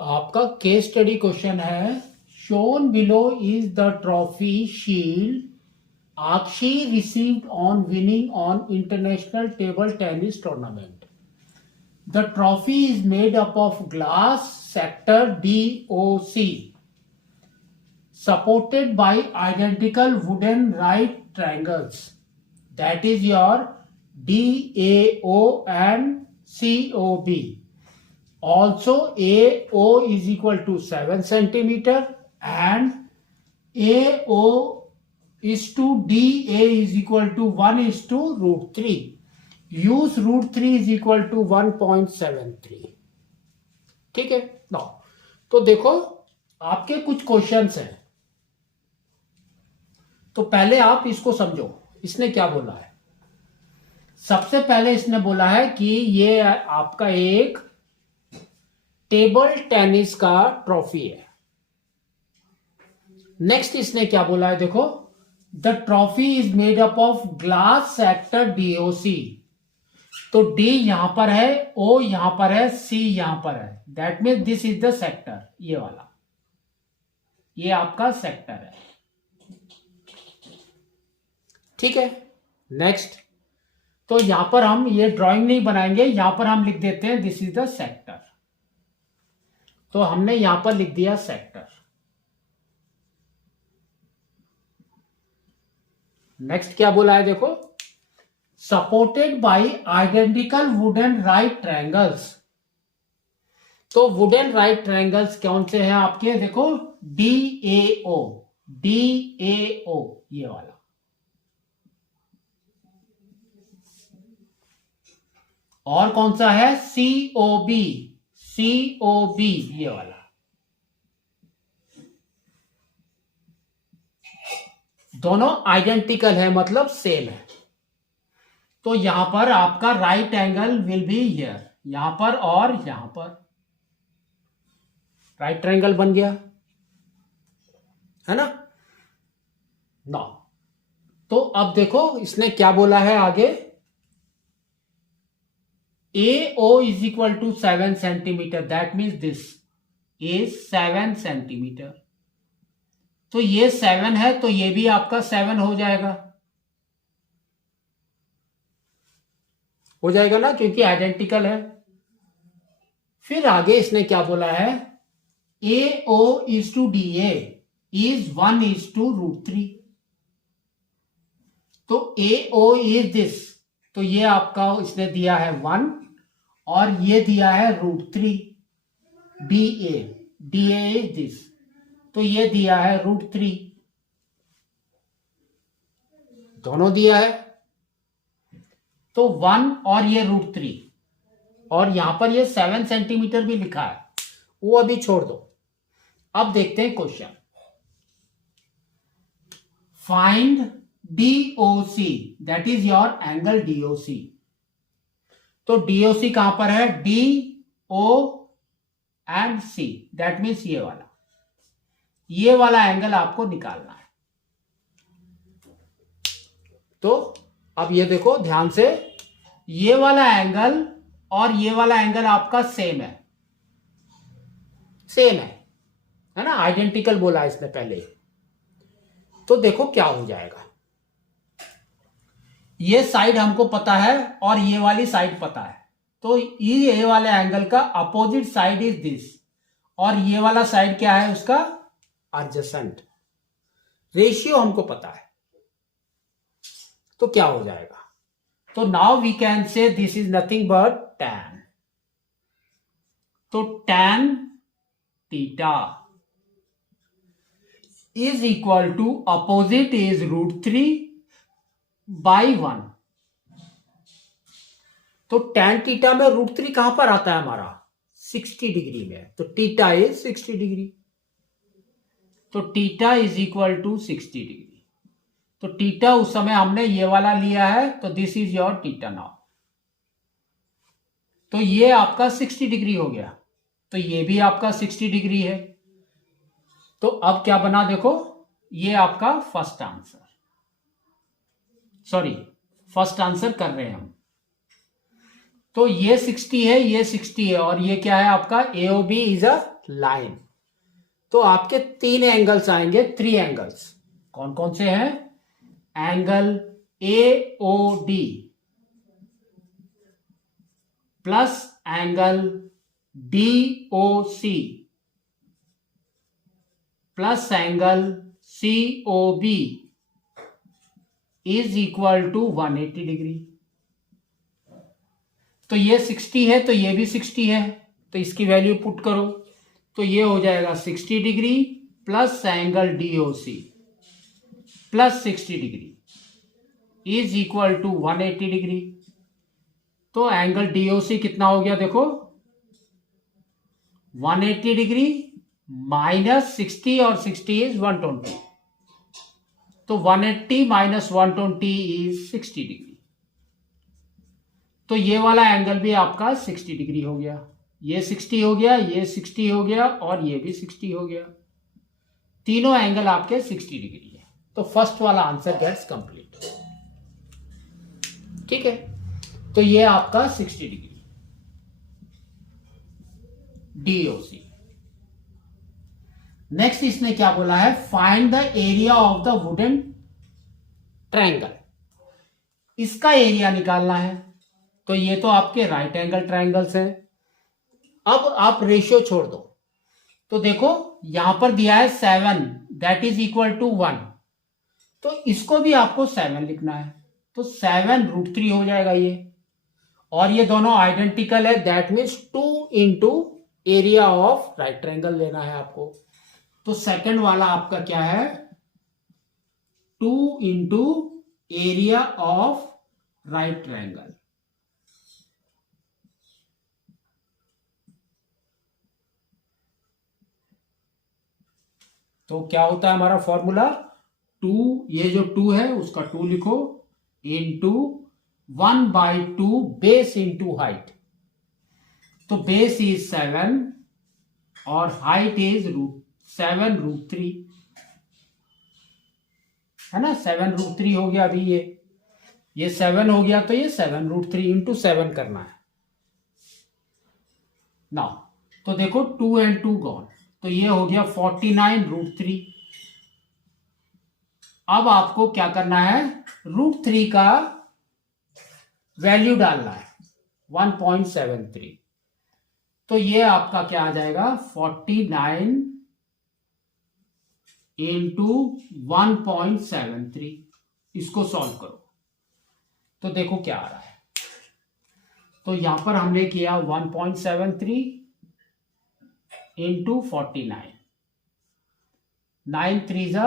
आपका case study question है, shown below is the trophy shield Akshi received on winning on international table tennis tournament. The trophy is made up of glass sector DOC, supported by identical wooden right triangles. That is your DAO and COB. Also, AO is equal to 7 centimeter and AO is to DA is equal to 1 is to root 3. Use root 3 is equal to 1.73. ठीक है ना। तो देखो आपके कुछ questions हैं, तो पहले आप इसको समझो इसने क्या बोला है। सबसे पहले इसने बोला है कि ये आपका एक टेबल टेनिस का ट्रॉफी है। नेक्स्ट इसने क्या बोला है, देखो the trophy is made up of glass sector DOC। तो D यहां पर है, O यहां पर है, C यहां पर है, that mean this is the sector, ये वाला, ये आपका सेक्टर है। ठीक है। नेक्स्ट, तो यहां पर हम ये ड्राइंग नहीं बनाएंगे, यहां पर हम लिख देते हैं दिस इज द सेक्टर। तो हमने यहां पर लिख दिया सेक्टर। नेक्स्ट क्या बोला है, देखो supported by identical wooden right triangles. तो वुडन राइट ट्रायंगल्स कौन से हैं आपके, देखो DAO, DAO ये वाला, और कौन सा है COB, COB ये वाला। दोनों आइडेंटिकल है, मतलब सेम है। तो यहां पर आपका right angle will be here, यहां पर और यहां पर राइट ट्रायंगल बन गया है ना। तो अब देखो इसने क्या बोला है आगे, AO is equal to 7 centimetre, that means this is 7 centimetre. तो ये 7 है, तो ये भी आपका 7 हो जाएगा ना, क्योंकि आइडेंटिकल है। फिर आगे इसने क्या बोला है, AO is to DA is 1 is to root 3। तो AO इज दिस, तो ये आपका इसने दिया है 1 और ये दिया है रूट 3। DA इज दिस, तो ये दिया है रूट 3, दोनों दिया है। तो 1 और ये रूट 3, और यहां पर ये 7 सेंटीमीटर भी लिखा है, वो अभी छोड़ दो। अब देखते हैं question. Find DOC, that is your angle DOC। तो DOC कहां पर है, DO and C, that means ये वाला एंगल आपको निकालना है। तो अब ये देखो ध्यान से, ये वाला एंगल और ये वाला एंगल आपका सेम है ना, आइडेंटिकल बोला है इसने पहले। तो देखो क्या हो जाएगा, ये साइड हमको पता है और ये वाली साइड पता है। तो ये वाले एंगल का अपोजिट साइड इज दिस, और ये वाला साइड क्या है उसका, एडजेसेंट। रेशियो हमको पता है, तो क्या हो जाएगा, तो now we can say this is nothing but tan। तो tan theta is equal to opposite is root 3 by 1। तो tan थीटा में रूट 3 कहां पर आता है हमारा, 60 डिग्री में, तो थीटा इज 60 डिग्री। तो theta is equal to 60 degree. तो थीटा उस समय हमने ये वाला लिया है, तो this is your theta now. तो ये आपका 60 डिग्री हो गया, तो ये भी आपका 60 डिग्री है। तो अब क्या बना, देखो ये आपका फर्स्ट आंसर कर रहे हैं हम। तो ये 60 है, ये 60 है, और ये क्या है आपका AOB इज अ लाइन। तो आपके 3 एंगल्स आएंगे, 3 एंगल्स। कौन कौन से हैं? Angle AOD plus angle DOC plus angle COB is equal to 180 degree. तो ये 60 है तो ये भी 60 है, तो इसकी वैल्यू पुट करो तो ये हो जाएगा 60 degree plus angle DOC plus 60 degree is equal to 180 degree. तो एंगल DOC कितना हो गया देखो, 180 डिग्री माइनस 60 और 60 इज 120, तो 180 माइनस 120 इज 60 डिग्री। तो ये वाला एंगल भी आपका 60 डिग्री हो गया, ये 60 हो गया, ये 60 हो गया और ये भी 60 हो गया। तीनों एंगल आपके 60 डिग्री है। तो फर्स्ट वाला आंसर गेट्स कंप्लीट। ठीक है, तो ये आपका 60 डिग्री DOC। नेक्स्ट इसने क्या बोला है, find the area of the wooden triangle. इसका एरिया निकालना है। तो ये तो आपके राइट एंगल ट्रायंगल्स हैं। अब आप रेशियो छोड़ दो, तो देखो यहां पर दिया है 7 दैट इज इक्वल टू 1, तो इसको भी आपको 7 लिखना है, तो 7√3 हो जाएगा ये। और ये दोनों आइडेंटिकल है, that means 2 into area of right triangle लेना है आपको। तो सेकंड वाला आपका क्या है, 2 into area of right triangle. तो क्या होता है हमारा फॉर्मूला, 2, ये जो 2 है उसका 2 लिखो, इंटू 1/2 बेस इंटू हाइट। तो बेस इज 7 और हाइट इज 7√3 है ना, 7√3 हो गया। अभी ये 7 हो गया, तो ये 7√3 इंटू 7 करना है ना। तो देखो 2 and 2 गॉन, तो ये हो गया 49√3। अब आपको क्या करना है, √3 का वैल्यू डालना है 1.73। तो ये आपका क्या आ जाएगा, 49 इंटू 1.73। इसको सॉल्व करो तो देखो क्या आ रहा है। तो यहां पर हमने किया 1.73 इंटू 49, 9 3 जा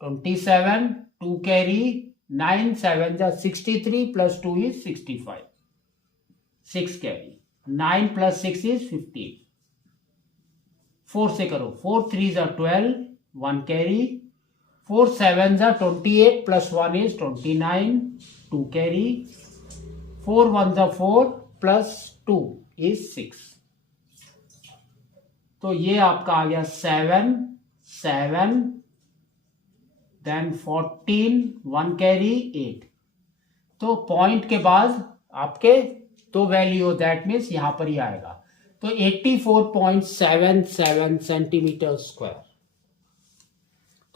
27, 2 कैरी, 9 7 जा 63 plus 2 is 65, 6 carry, 9 plus 6 is 15, 4 से करो, 4 3 जा 12, 1 कैरी, 4 7 जा 28 प्लस 1 इज 29, 2 कैरी, 4 1 जा 4 प्लस 2 इज 6। तो ये आपका आ गया 7 7 देन 14, 1 कैरी 8। तो पॉइंट के बाद आपके दो वैल्यू हो, दैट मीन्स यहां पर ही आएगा। तो 84.77 सेंटीमीटर स्क्वायर।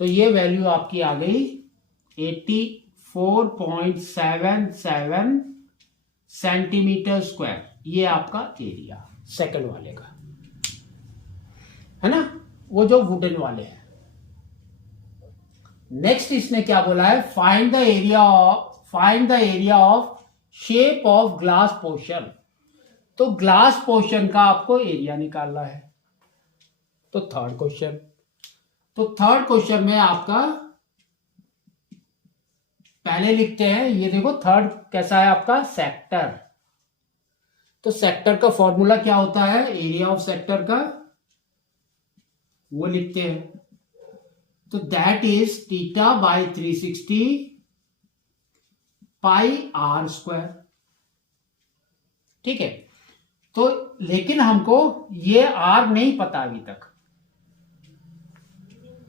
तो ये वैल्यू आपकी आ गई 84.77 सेंटीमीटर स्क्वायर। ये आपका एरिया सेकंड वाले का है ना, वो जो वुडन वाले हैं। नेक्स्ट इसने क्या बोला है, find the area of shape of glass portion. तो ग्लास पोर्शन का आपको एरिया निकालना है। तो थर्ड क्वेश्चन में आपका पहले लिखते हैं, ये देखो थर्ड कैसा है आपका, सेक्टर। तो सेक्टर का फॉर्मूला क्या होता है, एरिया ऑफ सेक्टर का वो लिखते हैं। तो that is theta by 360 pi r square. ठीक है, तो लेकिन हमको ये r नहीं पता अभी तक,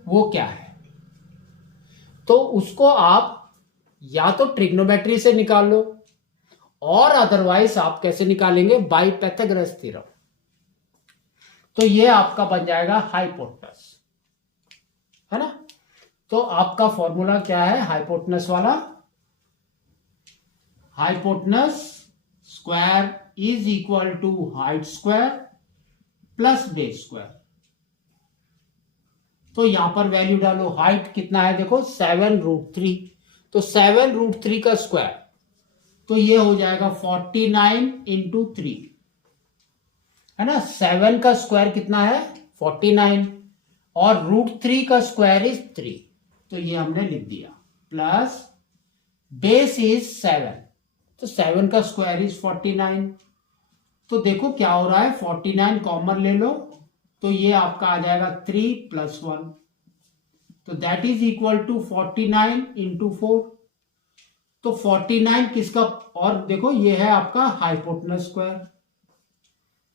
वो क्या है। तो उसको आप या तो ट्रिग्नोमेट्री से निकाल लो, और अदरवाइज आप कैसे निकालेंगे, बाई पाइथागोरस थ्योरम। तो ये आपका बन जाएगा हाइपोटेनस, है ना। तो आपका फॉर्मूला क्या है हाइपोटेनस वाला, hypotenuse square is equal to height square plus base square. तो यहां पर वैल्यू डालो, हाइट कितना है देखो 7√3, तो 7√3 का स्क्वायर, तो ये हो जाएगा 49 इंटू 3, है ना। 7 का स्क्वायर कितना है 49 और √3 का स्क्वायर इज 3, तो ये हमने लिख दिया, प्लस बेस इज 7, तो 7 का स्क्वायर इज 49। तो देखो क्या हो रहा है 49 कॉमन ले लो, तो ये आपका आ जाएगा 3 + 1, तो that is equal to 49 into 4। तो 49 किसका, और देखो ये है आपका हाइपोटेनस स्क्वायर,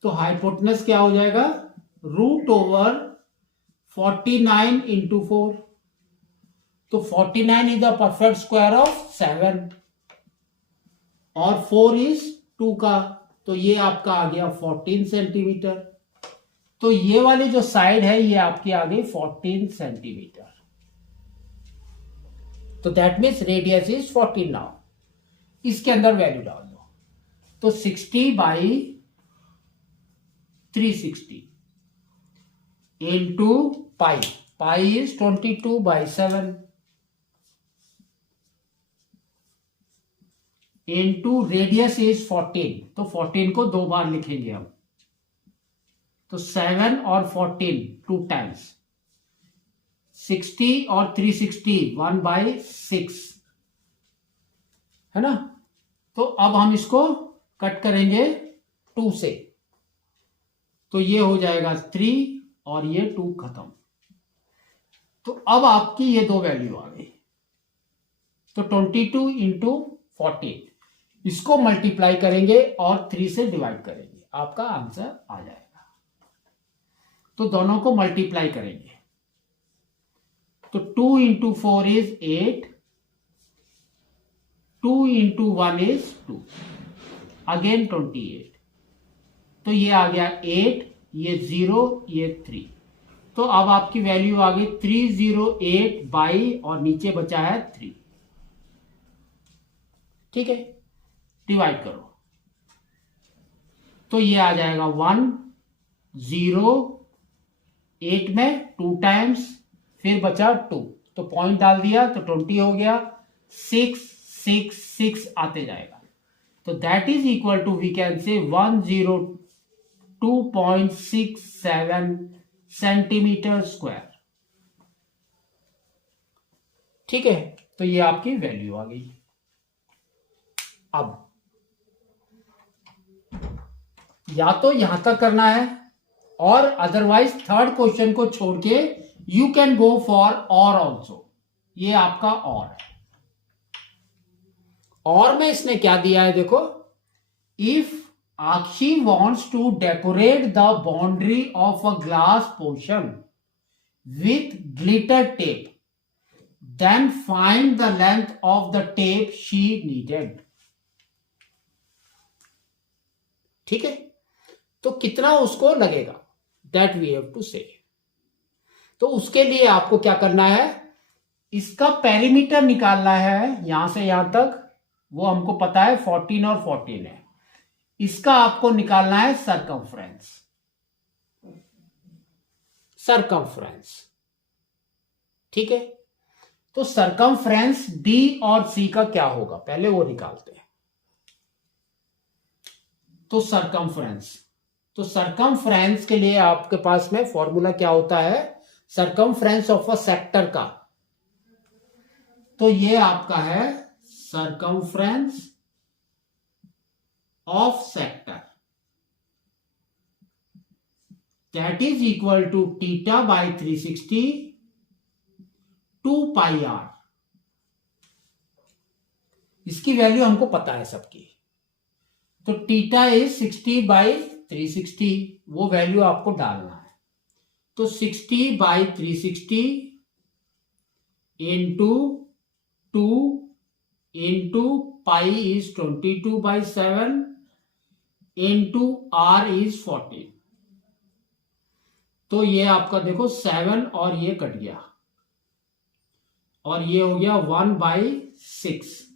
तो हाइपोटेनस क्या हो जाएगा √49 इंटू 4, तो 49 is the perfect square of 7 और 4 इज 2 का, तो ये आपका आ गया 14 सेंटीमीटर। तो ये वाली जो साइड है ये आपकी आ गई 14 सेंटीमीटर, तो that means radius is 14 now. इसके अंदर वैल्यू डाल दो, तो 60/360 into pi, pi is 22/7 into radius is 14, तो 14 को 2 बार लिखेंगे हम, तो 7 और 14 2 टाइम्स, 60 और 360 1/6, है ना। तो अब हम इसको कट करेंगे 2 से, तो ये हो जाएगा 3 और ये 2 खत्म। तो अब आपकी ये दो वैल्यू आ गई, तो 22 इंटू 14, इसको मल्टीप्लाई करेंगे और 3 से डिवाइड करेंगे, आपका आंसर आ जाएगा। तो दोनों को मल्टीप्लाई करेंगे, तो 2 into 4 is 8, 2 into 1 is 2, again 28, तो ये आ गया 8, ये 0, ये 3, तो अब आपकी वैल्यू आ गई 308 और नीचे बचा है 3, ठीक है। डिवाइड करो, तो ये आ जाएगा 108 में 2 टाइम्स, फिर बचा 2, तो पॉइंट डाल दिया तो 20 हो गया, 6 6 6 आते जाएगा, तो that is equal to we can say 102.67 centimetre square, ठीक है। तो ये आपकी वैल्यू आ गई। अब या तो यहां तक करना है और अदरवाइज थर्ड क्वेश्चन को छोड़ के यू कैन गो फॉर और ऑल्सो, ये आपका और है। और में इसने क्या दिया है देखो, if Akshi wants to decorate the boundary of a glass portion with glitter tape, then find the length of the tape she needed, ठीक है। तो कितना उसको लगेगा दैट वी हैव टू से, तो उसके लिए आपको क्या करना है, इसका पेरीमीटर निकालना है, यहां से यहां तक वो हमको पता है 14 और 14 है, इसका आपको निकालना है सरकमफ्रेंस, सरकमफ्रेंस, ठीक है। तो सरकमफ्रेंस डी और सी का क्या होगा पहले वो निकालते हैं। तो सरकमफ्रेंस के लिए आपके पास में फॉर्मूला क्या होता है, सरकमफ्रेंस ऑफ अ सेक्टर का, तो ये आपका है circumference of sector, that is equal to θ/360 2πr, इसकी वैल्यू हमको पता है सबकी, तो θ इज 60/360, वो वैल्यू आपको डालना है, तो 60/360 into 2 into pi is 22/7 into r is 14, तो ये आपका देखो 7 और ये कट गया और ये हो गया 1/6।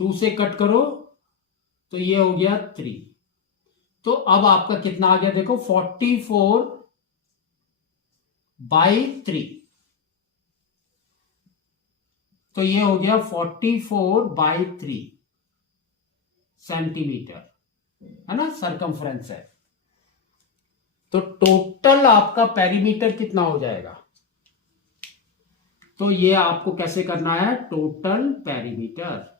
2 से कट करो तो ये हो गया 3। तो अब आपका कितना आ गया देखो 44/3। तो ये हो गया 44/3 सेंटीमीटर, है ना, सरकमफ्रेंस है। तो टोटल आपका पेरीमीटर कितना हो जाएगा? तो ये आपको कैसे करना है? Total perimeter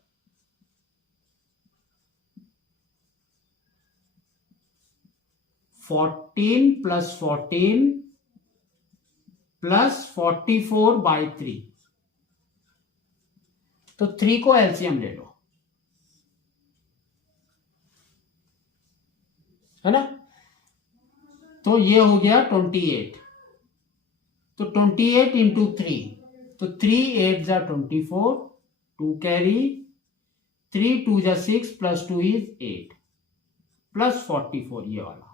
14 + 14 + 44/3। तो 3 को एलसीएम ले लो, है ना। तो ये हो गया 28। तो 28 × 3, तो 3 8 = 24, 2 कैरी, 3 2 = 6 + 2 = 8 + 44 ये वाला।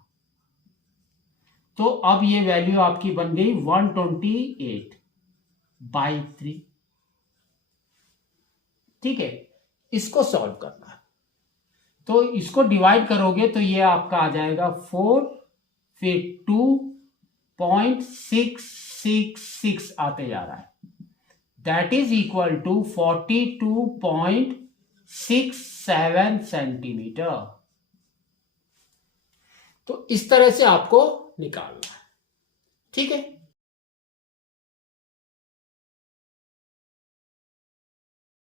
तो अब ये वैल्यू आपकी बन गई 128/3। ठीक है, इसको सॉल्व करना है। तो इसको डिवाइड करोगे तो ये आपका आ जाएगा 4, फिर 2.666 आते जा रहा है। That is equal to 42.67 centimetre. तो इस तरह से आपको निकालना है। ठीक है।